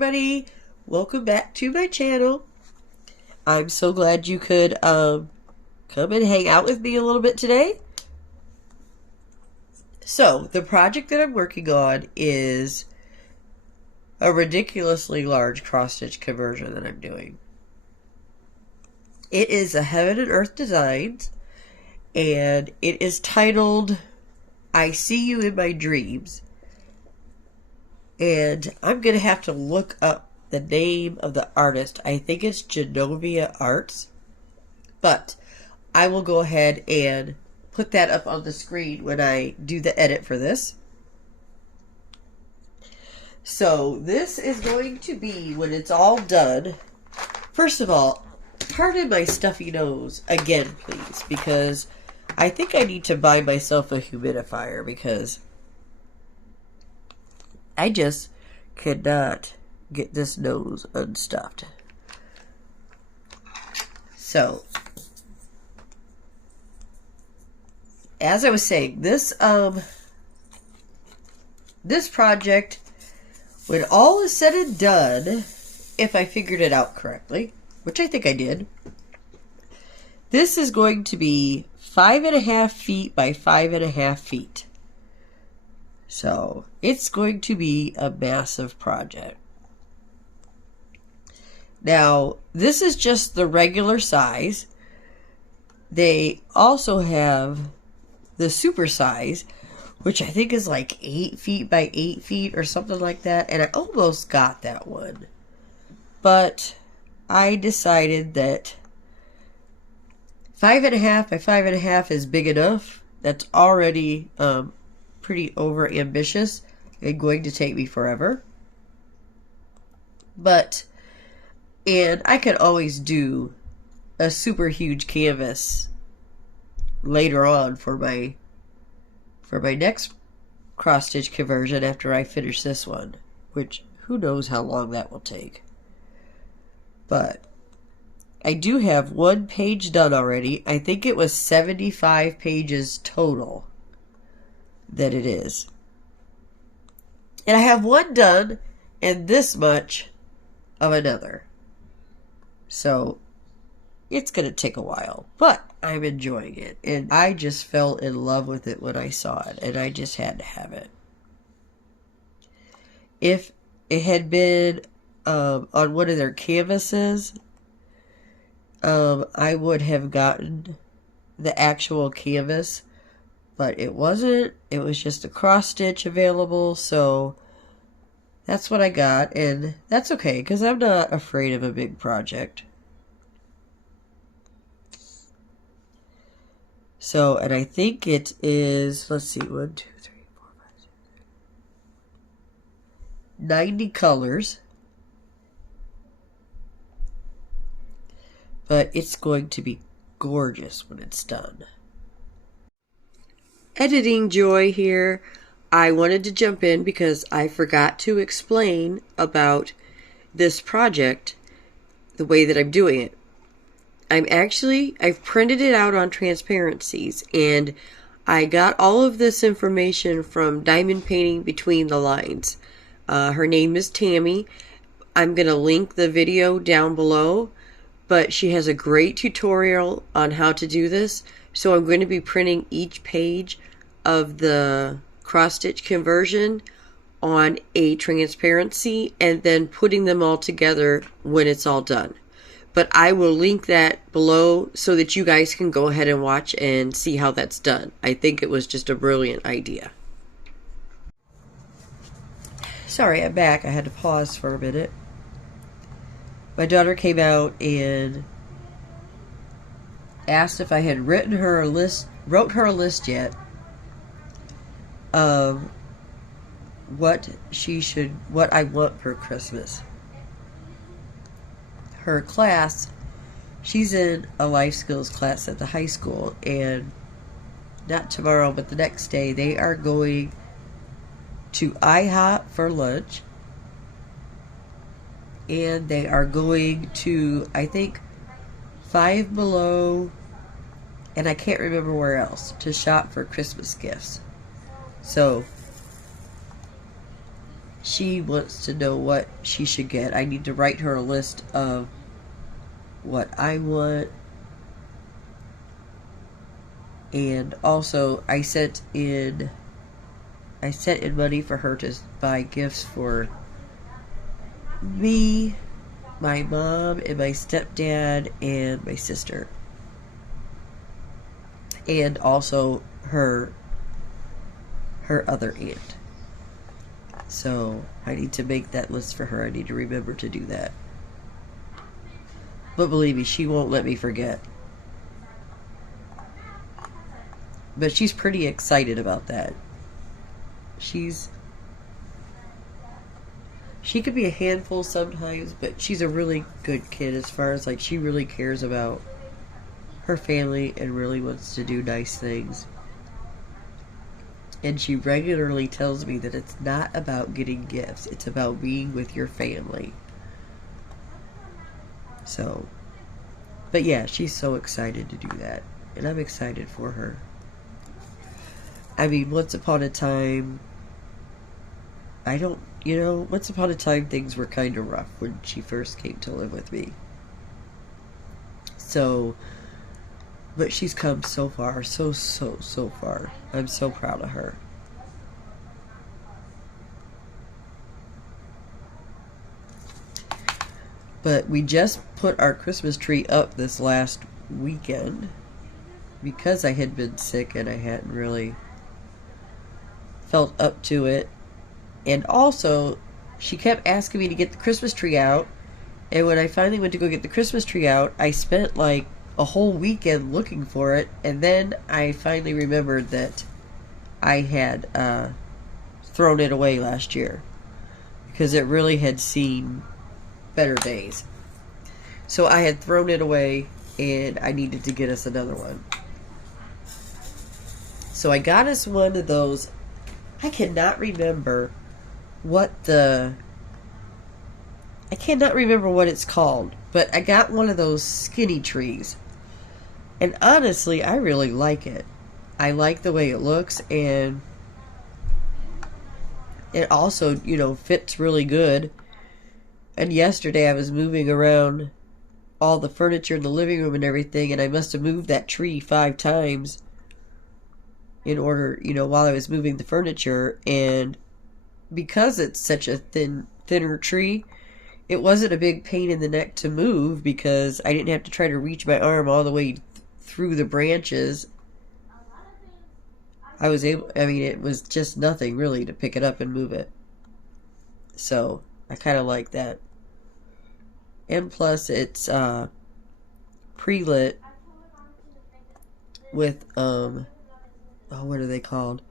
everybody, welcome back to my channel. I'm so glad you could come and hang out with me a little bit today. So the project that I'm working on is a ridiculously large cross-stitch conversion that I'm doing. It is a Heaven and Earth Designs, and it is titled I See You in My Dreams. And I'm going to have to look up the name of the artist. I think it's Jenoviya Art. But I will go ahead and put that up on the screen when I do the edit for this. So this is going to be, when it's all done, first of all, pardon my stuffy nose again, please, because I think I need to buy myself a humidifier because I just cannot get this nose unstuffed. So, as I was saying, this project, when all is said and done, if I figured it out correctly, which I think I did, this is going to be 5.5 feet by 5.5 feet. So, it's going to be a massive project. Now, this is just the regular size. They also have the super size, which I think is like 8 feet by 8 feet or something like that. And I almost got that one. But I decided that 5.5 by 5.5 is big enough. That's already pretty over ambitious and going to take me forever. And I could always do a super huge canvas later on for my next cross stitch conversion after I finish this one, which who knows how long that will take. But I do have one page done already. I think it was 75 pages total that it is. And I have one done and this much of another. So it's going to take a while, but I'm enjoying it. And I just fell in love with it when I saw it, and I just had to have it. If it had been on one of their canvases, I would have gotten the actual canvas, but it wasn't. It was just a cross stitch available, so that's what I got, and that's okay because I'm not afraid of a big project. So, and I think it is, let's see, 1, 2, 3, 4, 5, 6, 90 colors. But it's going to be gorgeous when it's done. Editing Joy here. I wanted to jump in because I forgot to explain about this project the way that I'm doing it. I've printed it out on transparencies, and I got all of this information from Diamond Painting Between the Lines. Her name is Tammy. I'm going to link the video down below, but she has a great tutorial on how to do this. So I'm going to be printing each page of the cross-stitch conversion on a transparency and then putting them all together when it's all done. But I will link that below so that you guys can go ahead and watch and see how that's done. I think it was just a brilliant idea. Sorry, I'm back. I had to pause for a minute. My daughter came out and asked if I had wrote her a list yet of what I want for Christmas. Her class, she's in a life skills class at the high school, and not tomorrow but the next day they are going to IHOP for lunch, and they are going to, I think, Five Below, and I can't remember where else, to shop for Christmas gifts. So she wants to know what she should get. I need to write her a list of what I want. And also, I sent in money for her to buy gifts for me, my mom, and my stepdad, and my sister. And also her other aunt. So I need to make that list for her. I need to remember to do that. But believe me, she won't let me forget. But she's pretty excited about that. She could be a handful sometimes, but she's a really good kid as far as like she really cares about her family and really wants to do nice things. And she regularly tells me that it's not about getting gifts, it's about being with your family. So, but yeah, she's so excited to do that. And I'm excited for her. I mean, once upon a time, once upon a time things were kind of rough when she first came to live with me. So, but she's come so far, so far. I'm so proud of her. But we just put our Christmas tree up this last weekend because I had been sick and I hadn't really felt up to it. And also, she kept asking me to get the Christmas tree out. And when I finally went to go get the Christmas tree out, I spent like a whole weekend looking for it, and then I finally remembered that I had thrown it away last year because it really had seen better days. So I had thrown it away and I needed to get us another one. So I got us one of those. I cannot remember what it's called, but I got one of those skinny trees. And honestly, I really like it. I like the way it looks, and it also, fits really good. And yesterday I was moving around all the furniture in the living room and everything, and I must have moved that tree 5 times in order, while I was moving the furniture. And because it's such a thinner tree, it wasn't a big pain in the neck to move because I didn't have to try to reach my arm all the way through the branches. It was just nothing really to pick it up and move it. So I kind of like that. And plus it's pre-lit with what are they called?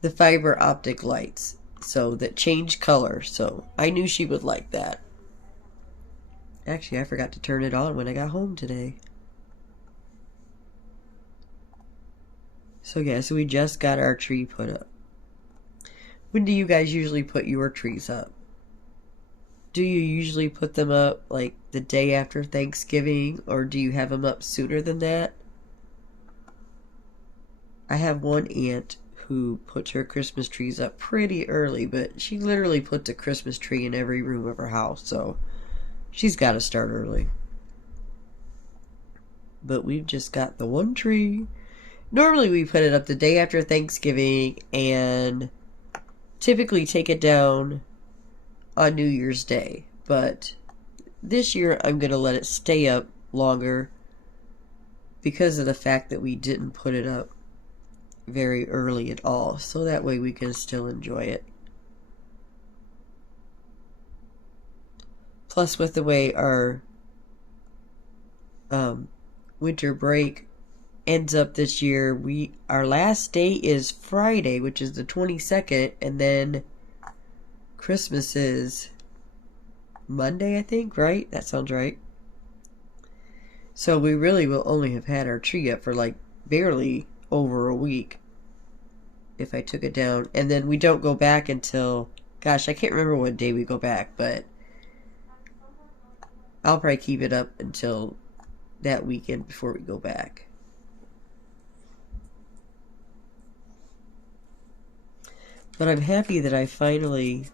The fiber optic lights. So that change color. So I knew she would like that. Actually, I forgot to turn it on when I got home today. So yeah, so we just got our tree put up. When do you guys usually put your trees up? Do you usually put them up like the day after Thanksgiving, or do you have them up sooner than that? I have one aunt who puts her Christmas trees up pretty early, but she literally puts a Christmas tree in every room of her house, so she's got to start early. But we've just got the one tree. Normally we put it up the day after Thanksgiving and typically take it down on New Year's Day. But this year I'm going to let it stay up longer because of the fact that we didn't put it up very early at all, so that way we can still enjoy it. Plus, with the way our winter break ends up this year, our last day is Friday, which is the 22nd, and then Christmas is Monday, I think, right? That sounds right. So we really will only have had our tree up for like barely over a week if I took it down. And then we don't go back until, gosh, I can't remember what day we go back, but I'll probably keep it up until that weekend before we go back. But I'm happy that I finally...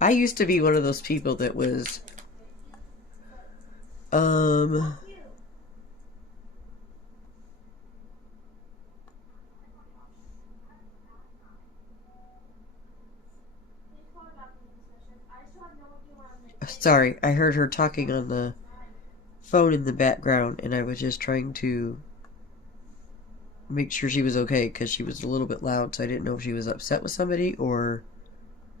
I used to be one of those people that was... Sorry, I heard her talking on the phone in the background, and I was just trying to make sure she was okay, because she was a little bit loud, so I didn't know if she was upset with somebody, or...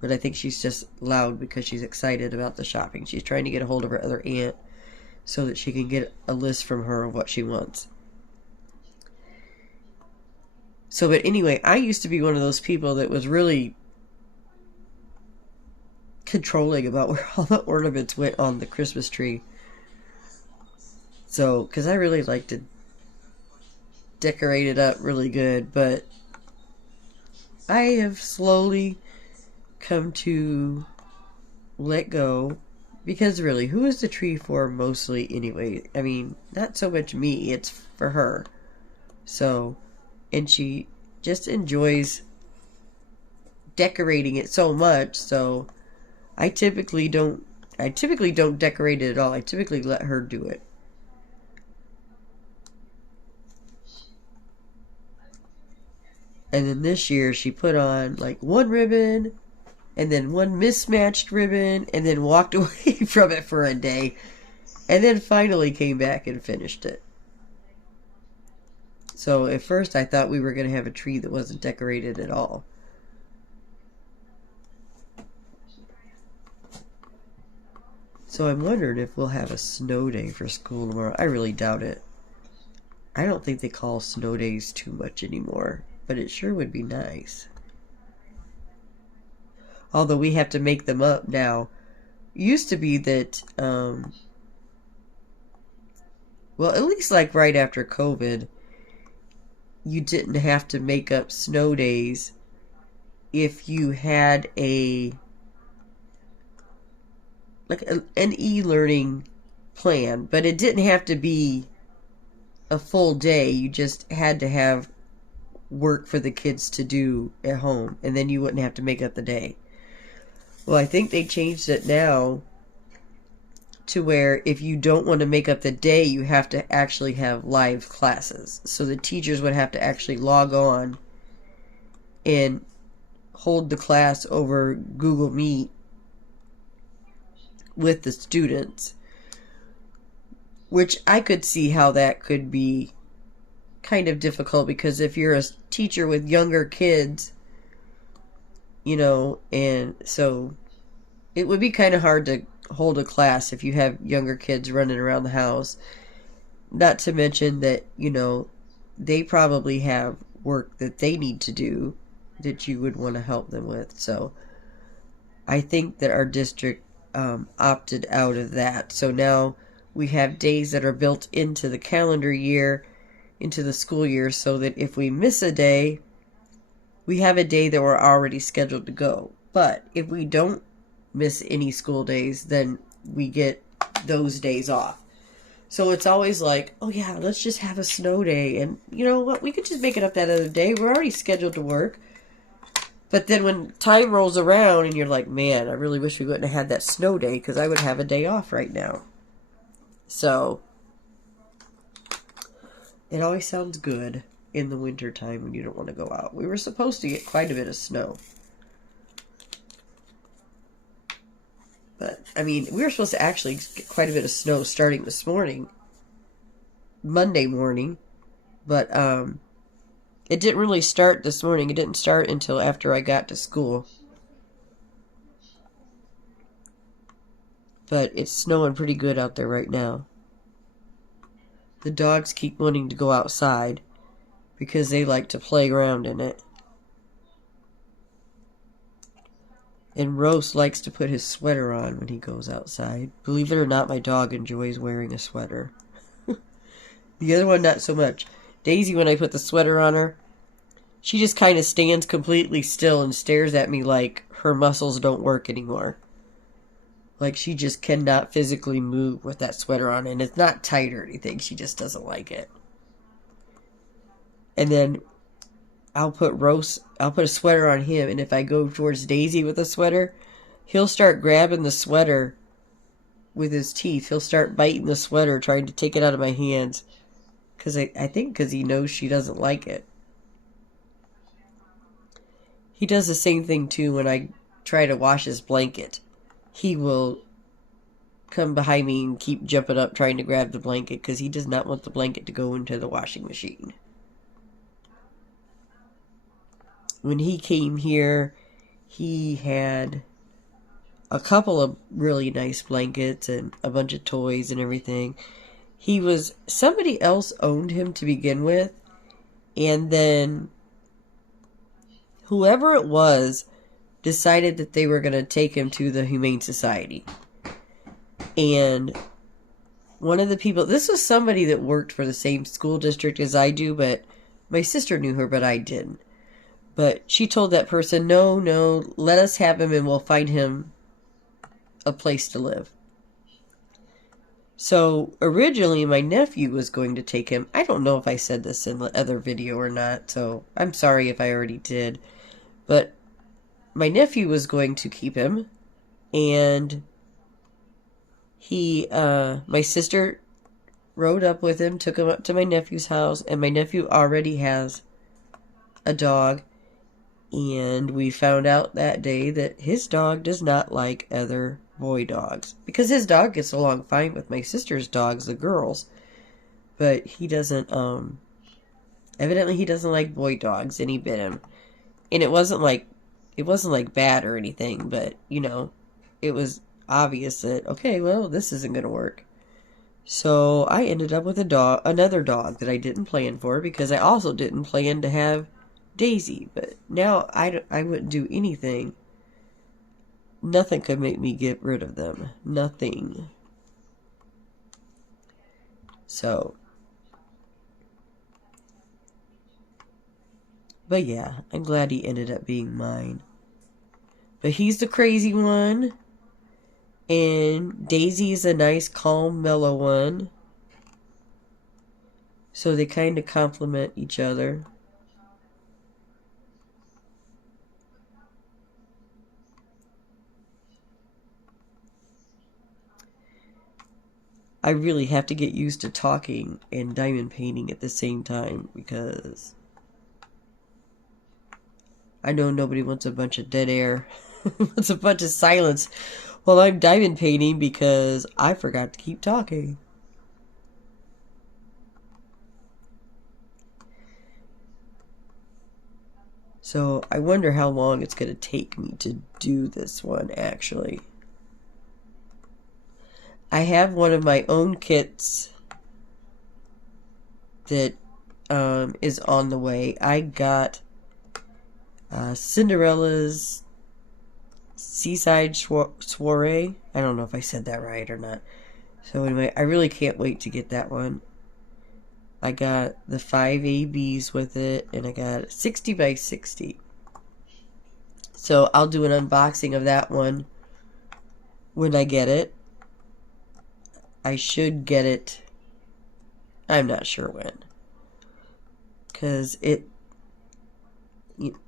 But I think she's just loud because she's excited about the shopping. She's trying to get a hold of her other aunt so that she can get a list from her of what she wants. So, but anyway, I used to be one of those people that was really controlling about where all the ornaments went on the Christmas tree. So, because I really like to decorate it up really good, but I have slowly come to let go, because really, who is the tree for mostly anyway? I mean, not so much me, it's for her. So, and she just enjoys decorating it so much, so I typically don't decorate it at all. I typically let her do it. And then this year she put on like one ribbon and then one mismatched ribbon and then walked away from it for a day and then finally came back and finished it. So at first I thought we were going to have a tree that wasn't decorated at all. So I'm wondering if we'll have a snow day for school tomorrow. I really doubt it. I don't think they call snow days too much anymore, but it sure would be nice. Although we have to make them up now. It used to be that, well, at least like right after COVID, you didn't have to make up snow days if you had an e-learning plan, but it didn't have to be a full day. You just had to have work for the kids to do at home, and then you wouldn't have to make up the day. Well, I think they changed it now to where if you don't want to make up the day, you have to actually have live classes. So the teachers would have to actually log on and hold the class over Google Meet with the students, which I could see how that could be kind of difficult, because if you're a teacher with younger kids, you know, and so it would be kind of hard to hold a class if you have younger kids running around the house. Not to mention that, you know, they probably have work that they need to do that you would want to help them with. So I think that our district opted out of that. So now we have days that are built into the calendar year, into the school year, so that if we miss a day, we have a day that we're already scheduled to go. But if we don't miss any school days, then we get those days off. So it's always like, oh yeah, let's just have a snow day. And you know what? We could just make it up that other day. We're already scheduled to work. But then when time rolls around and you're like, man, I really wish we wouldn't have had that snow day, because I would have a day off right now. So it always sounds good in the winter time when you don't want to go out. We were supposed to get quite a bit of snow. But, I mean, we were supposed to actually get quite a bit of snow starting this morning, Monday morning. But, it didn't really start this morning. It didn't start until after I got to school. But it's snowing pretty good out there right now. The dogs keep wanting to go outside because they like to play around in it. And Rose likes to put his sweater on when he goes outside. Believe it or not, my dog enjoys wearing a sweater. The other one, not so much. Daisy, when I put the sweater on her, she just kind of stands completely still and stares at me like her muscles don't work anymore. Like she just cannot physically move with that sweater on. And it's not tight or anything. She just doesn't like it. And then I'll put a sweater on him, and if I go towards Daisy with a sweater, he'll start grabbing the sweater with his teeth. He'll start biting the sweater, trying to take it out of my hands. Because I think because he knows she doesn't like it. He does the same thing too when I try to wash his blanket. He will come behind me and keep jumping up trying to grab the blanket because he does not want the blanket to go into the washing machine. When he came here, he had a couple of really nice blankets and a bunch of toys and everything. Somebody else owned him to begin with, and then whoever it was decided that they were going to take him to the Humane Society. And one of the people, this was somebody that worked for the same school district as I do, but my sister knew her, but I didn't. But she told that person, no, let us have him and we'll find him a place to live. So originally my nephew was going to take him. I don't know if I said this in the other video or not, so I'm sorry if I already did. But my nephew was going to keep him, and my sister rode up with him, took him up to my nephew's house, and my nephew already has a dog. And we found out that day that his dog does not like other boy dogs. Because his dog gets along fine with my sister's dogs, the girls. But he doesn't, evidently he doesn't like boy dogs, and he bit him. And it wasn't like bad or anything, but, it was obvious that, okay, well, this isn't going to work. So I ended up with another dog that I didn't plan for, because I also didn't plan to have Daisy. But now I wouldn't do anything. Nothing could make me get rid of them. Nothing. So, but yeah, I'm glad he ended up being mine. But he's the crazy one, and Daisy is a nice, calm, mellow one. So they kind of complement each other. I really have to get used to talking and diamond painting at the same time, because I know nobody wants a bunch of dead air. Wants a bunch of silence while I'm diamond painting because I forgot to keep talking. So I wonder how long it's going to take me to do this one, actually. I have one of my own kits that is on the way. I got Cinderella's Seaside Soiree. I don't know if I said that right or not. So anyway, I really can't wait to get that one. I got the 5 ABs with it, and I got 60 by 60. So I'll do an unboxing of that one when I get it. I should get it. I'm not sure when. Because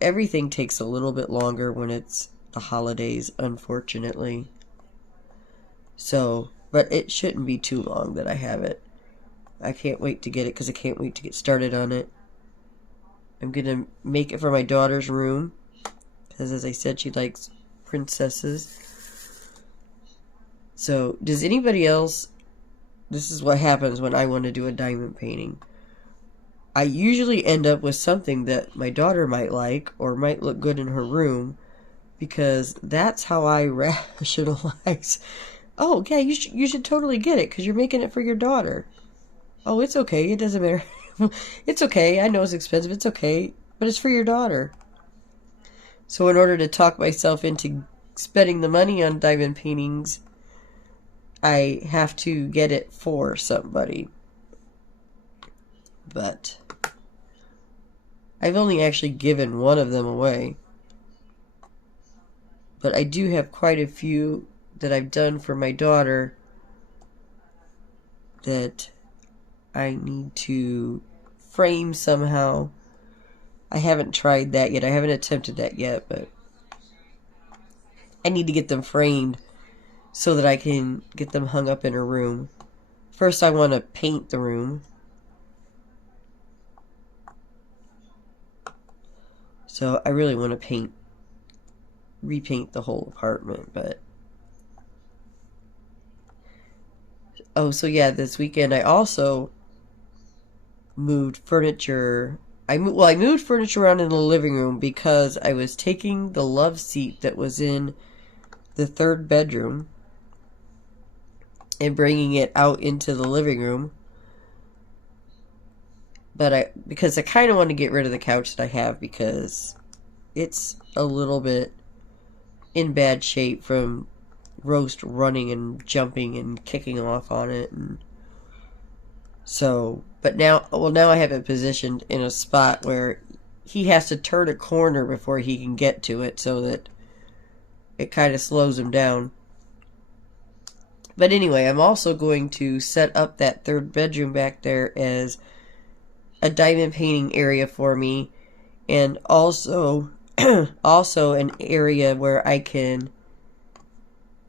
everything takes a little bit longer when it's the holidays, unfortunately. So, but it shouldn't be too long that I have it. I can't wait to get it because I can't wait to get started on it. I'm going to make it for my daughter's room because, as I said, she likes princesses. So, does anybody else... This is what happens when I want to do a diamond painting. I usually end up with something that my daughter might like or might look good in her room, because that's how I rationalize. Oh, yeah, you should totally get it because you're making it for your daughter. Oh, it's okay. It doesn't matter. It's okay. I know it's expensive. It's okay. But it's for your daughter. So in order to talk myself into spending the money on diamond paintings, I have to get it for somebody. But I've only actually given one of them away. But I do have quite a few that I've done for my daughter that I need to frame somehow. I haven't tried that yet. I haven't attempted that yet, but I need to get them framed so that I can get them hung up in a room. First, I want to paint the room. So I really want to repaint the whole apartment, but... Oh, so yeah, this weekend I also moved furniture. I moved furniture around in the living room because I was taking the love seat that was in the third bedroom and bringing it out into the living room. But because I kind of want to get rid of the couch that I have because it's a little bit in bad shape from Roast running and jumping and kicking off on it. And so, but now I have it positioned in a spot where he has to turn a corner before he can get to it, so that it kind of slows him down. But anyway, I'm also going to set up that third bedroom back there as a diamond painting area for me, and also also an area where I can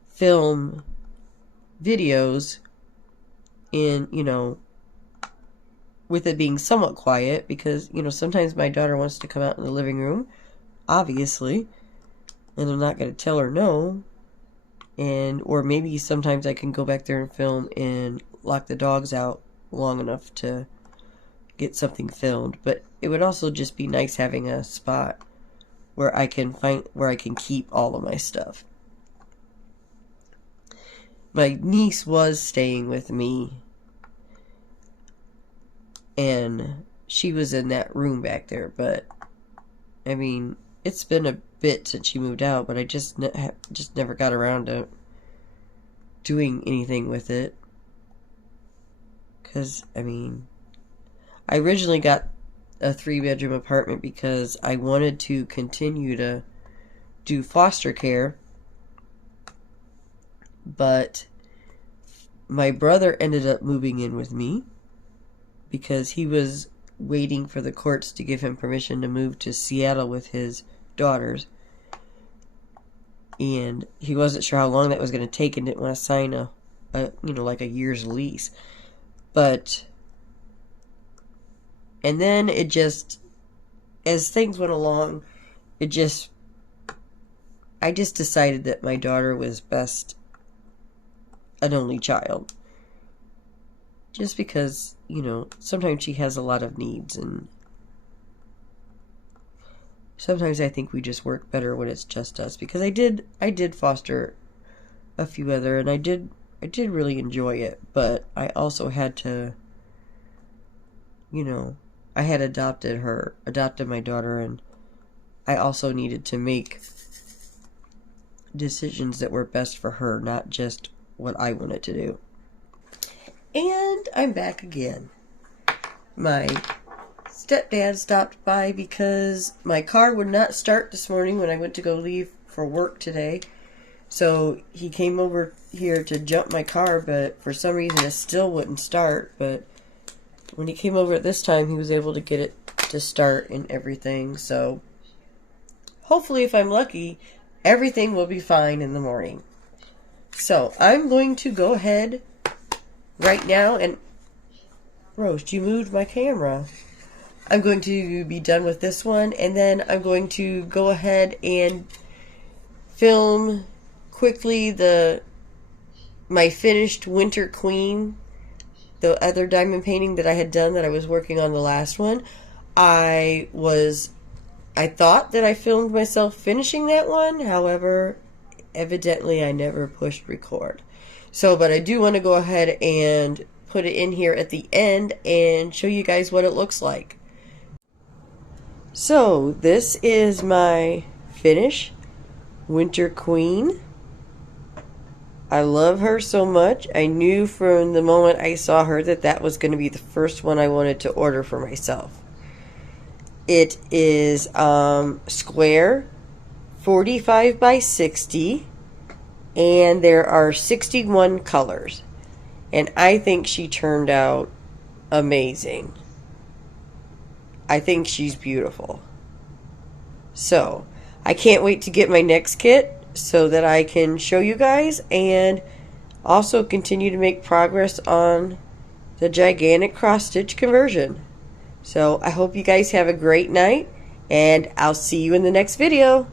film videos in, with it being somewhat quiet, because, sometimes my daughter wants to come out in the living room, obviously, and I'm not going to tell her no. Or maybe sometimes I can go back there and film and lock the dogs out long enough to get something filmed. But it would also just be nice having a spot where I can keep all of my stuff. My niece was staying with me, and she was in that room back there, but I mean, it's been a bit since she moved out, but I just never got around to doing anything with it. Because, I mean, I originally got a 3-bedroom apartment because I wanted to continue to do foster care, but my brother ended up moving in with me because he was waiting for the courts to give him permission to move to Seattle with his daughters, and he wasn't sure how long that was going to take and didn't want to sign a like a year's lease. But and then it just, as things went along, I just decided that my daughter was best an only child, just because, sometimes she has a lot of needs, and sometimes I think we just work better when it's just us, because I did foster a few other, and I did really enjoy it, but I also had to, I had adopted my daughter, and I also needed to make decisions that were best for her, not just what I wanted to do. And I'm back again. My stepdad stopped by because my car would not start this morning when I went to go leave for work today. So he came over here to jump my car, but for some reason it still wouldn't start. But when he came over at this time, he was able to get it to start and everything. So hopefully, if I'm lucky, everything will be fine in the morning. So I'm going to go ahead right now and... Roast, you moved my camera. I'm going to be done with this one, and then I'm going to go ahead and film quickly my finished Winter Queen, the other diamond painting that I had done that I was working on the last one. I thought that I filmed myself finishing that one, however, evidently I never pushed record. But I do want to go ahead and put it in here at the end and show you guys what it looks like. So this is my finish Winter Queen. I love her so much. I knew from the moment I saw her that was going to be the first one I wanted to order for myself. It is square, 45 by 60, and there are 61 colors. And I think she turned out amazing. I think she's beautiful. So I can't wait to get my next kit so that I can show you guys and also continue to make progress on the gigantic cross stitch conversion. So I hope you guys have a great night, and I'll see you in the next video.